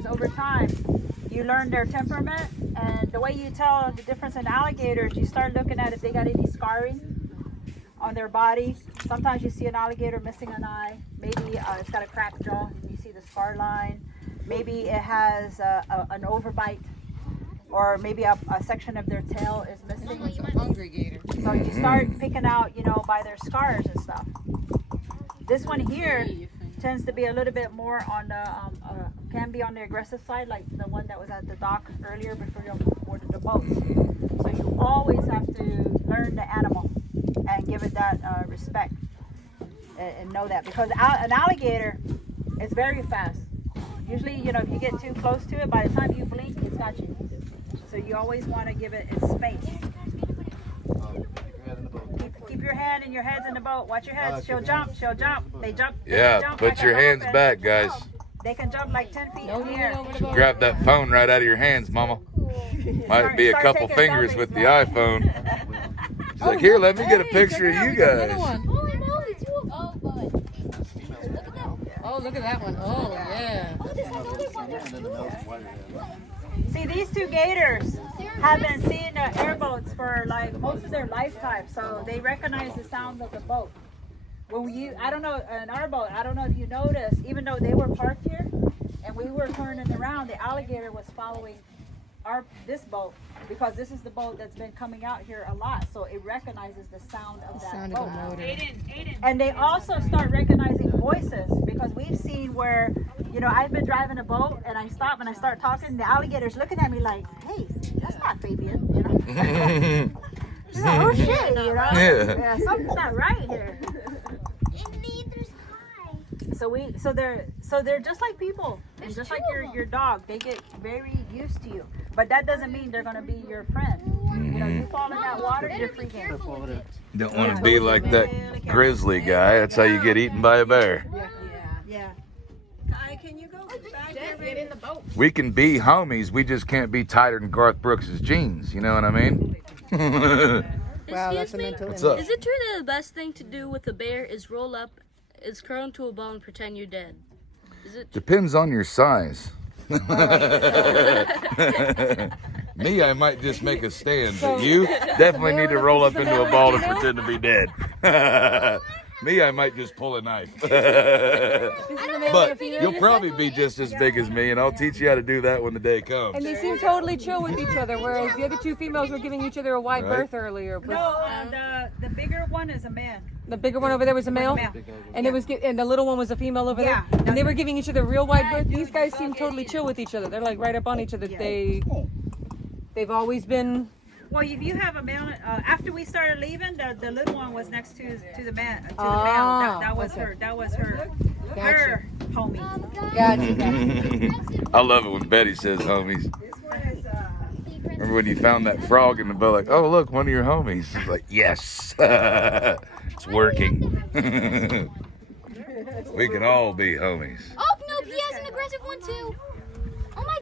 alligators over time, you learn their temperament, and the way you tell the difference in alligators, you start looking at if they got any scarring on their body. Sometimes you see an alligator missing an eye. Maybe it's got a cracked jaw, and you see the scar line. Maybe it has an overbite, or maybe a section of their tail is missing. It's a hungry gator. So you start picking out, you know, by their scars and stuff. This one here tends to be a little bit more on the, can be on the aggressive side, like the one that was at the dock earlier before you boarded the boat. So you always have to learn the animal and give it that respect and know that, because an alligator is very fast. Usually, you know, if you get too close to it, by the time you blink, it's got you. So you always want to give it its space. Keep your hand and your head's in the boat. Watch your heads. She'll jump. She'll jump. They jump. Yeah, jump put like your hands back, guys. They can jump like 10 feet in the air. Grab that phone right out of your hands, Mama. Might be a couple fingers with the iPhone. She's like, here, let me get a picture of you guys. Oh, look at that one. Oh, yeah. See, these two gators have been seeing the airboats for like most of their lifetime, so they recognize the sound of the boat. When I don't know, in our boat, I don't know if you noticed, even though they were parked here and we were turning around, the alligator was following this boat, because this is the boat that's been coming out here a lot, so it recognizes the sound of that boat. And they also start recognizing voices, because we've seen where, you know, I've been driving a boat and I stop and I start talking, the alligator's looking at me like, hey, that's not Fabian, you know. She's like, oh shit, you know. Yeah, something's not right here. So they're just like people, and just like your dog, they get very used to you. But that doesn't mean they're gonna be your friend. You know, you fall in that water, you're free game. Don't want to be like that grizzly guy. That's how you get eaten by a bear. Yeah. Kai, can you go back there? Get in the boat. We can be homies. We just can't be tighter than Garth Brooks' jeans. You know what I mean? Wow, that's a mental What's up? Is it true that the best thing to do with a bear is roll up, is curl into a ball and pretend you're dead? Is it? Depends on your size. Me, I might just make a stand, but you definitely need to roll up into a ball and pretend to be dead. Me, I might just pull a knife. But you'll probably be just as big as me, and I'll teach you how to do that when the day comes. And they seem totally chill with each other, whereas the other two females were giving each other a wide berth earlier. But No, the bigger one is a man. the bigger one over there was a male, and it was and the little one was a female over there, and they were giving each other real wide berth. These guys seem totally chill with each other. They're like right up on each other. They've always been. Well, if you have a male, after we started leaving, the little one was next to the man, to the male. That was her. That was her. Her homie. Gotcha. I love it when Betty says homies. Remember when you found that frog in the boat, like, oh, look, one of your homies. It's like, yes, it's working. We can all be homies. Oh, no, he has an aggressive one too.